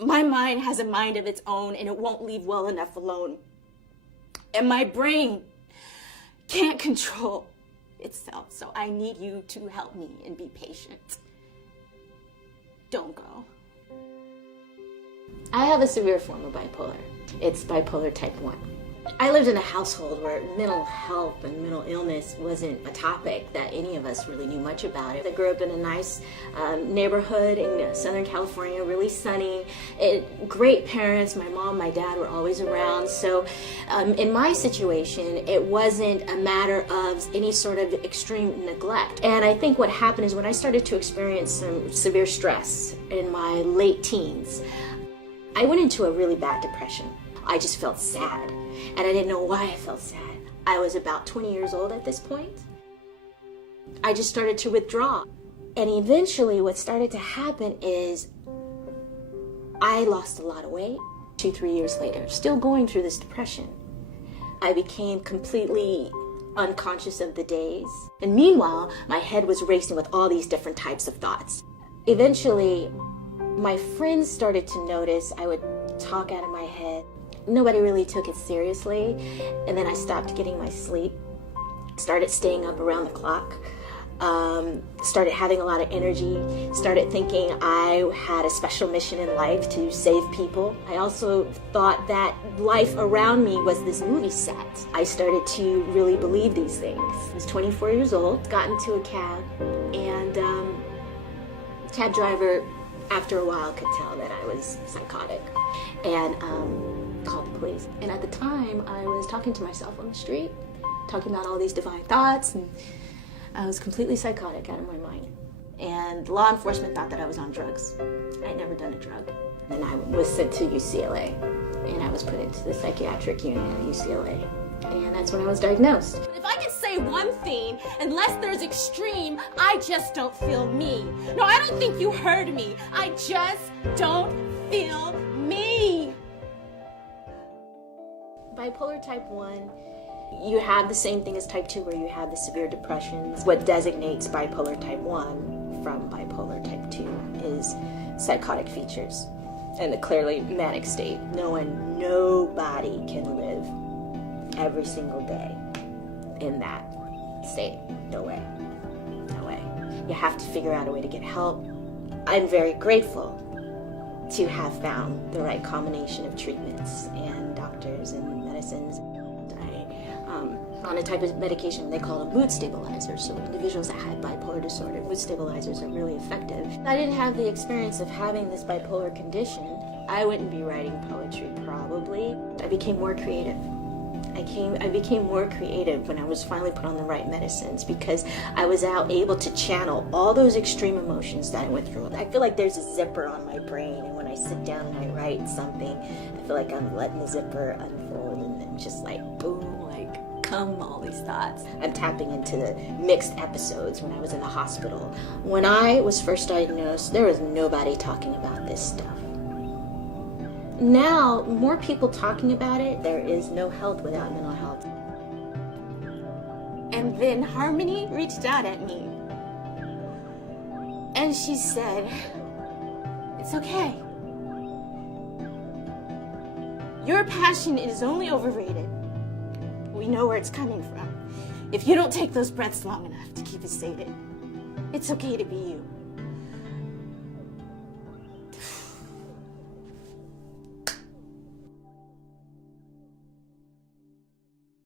My mind has a mind of its own, and it won't leave well enough alone. And my brain can't control itself, so I need you to help me and be patient. Don't go. I have a severe form of bipolar. It's bipolar type 1. I lived in a household where mental health and mental illness wasn't a topic that any of us really knew much about. I grew up in a nice neighborhood in Southern California, really sunny. Great parents, my mom, my dad were always around. So in my situation, it wasn't a matter of any sort of extreme neglect. And I think what happened is when I started to experience some severe stress in my late teens, I went into a really bad depression. I just felt sad, and I didn't know why I felt sad. I was about 20 years old at this point. I just started to withdraw. And eventually what started to happen is I lost a lot of weight. 2-3 years later, still going through this depression, I became completely unconscious of the days. And meanwhile, my head was racing with all these different types of thoughts. Eventually, my friends started to notice I would talk out of my head. Nobody really took it seriously, and then I stopped getting my sleep, started staying up around the clock, started having a lot of energy, started thinking I had a special mission in life to save people. I also thought that life around me was this movie set. I started to really believe these things. I was 24 years old, got into a cab, and the cab driver, after a while, could tell that I was psychotic, and called the police. And at the time, I was talking to myself on the street, talking about all these divine thoughts, and I was completely psychotic, out of my mind. And law enforcement thought that I was on drugs. I'd never done a drug. And I was sent to UCLA, and I was put into the psychiatric unit at UCLA. And that's when I was diagnosed. If I can say one thing, unless there's extreme, I just don't feel me. No, I don't think you heard me. I just don't feel me. Bipolar type 1, you have the same thing as type 2 where you have the severe depressions. What designates bipolar type 1 from bipolar type 2 is psychotic features and the clearly manic state. Nobody can live every single day in that state. No way. No way. You have to figure out a way to get help. I'm very grateful to have found the right combination of treatments and doctors and medicines. I'm on a type of medication they call a mood stabilizer. So individuals that had bipolar disorder, mood stabilizers are really effective. If I didn't have the experience of having this bipolar condition, I wouldn't be writing poetry probably. I became more creative. I became more creative when I was finally put on the right medicines because I was able to channel all those extreme emotions that I went through. I feel like there's a zipper on my brain, and when I sit down and I write something, I feel like I'm letting the zipper unfold and then just like boom, like come all these thoughts. I'm tapping into the mixed episodes when I was in the hospital. When I was first diagnosed, there was nobody talking about this stuff. Now, more people talking about it. There is no health without mental health. And then Harmony reached out at me. And she said, "It's okay. Your passion is only overrated. We know where it's coming from. If you don't take those breaths long enough to keep it sated, it's okay to be you."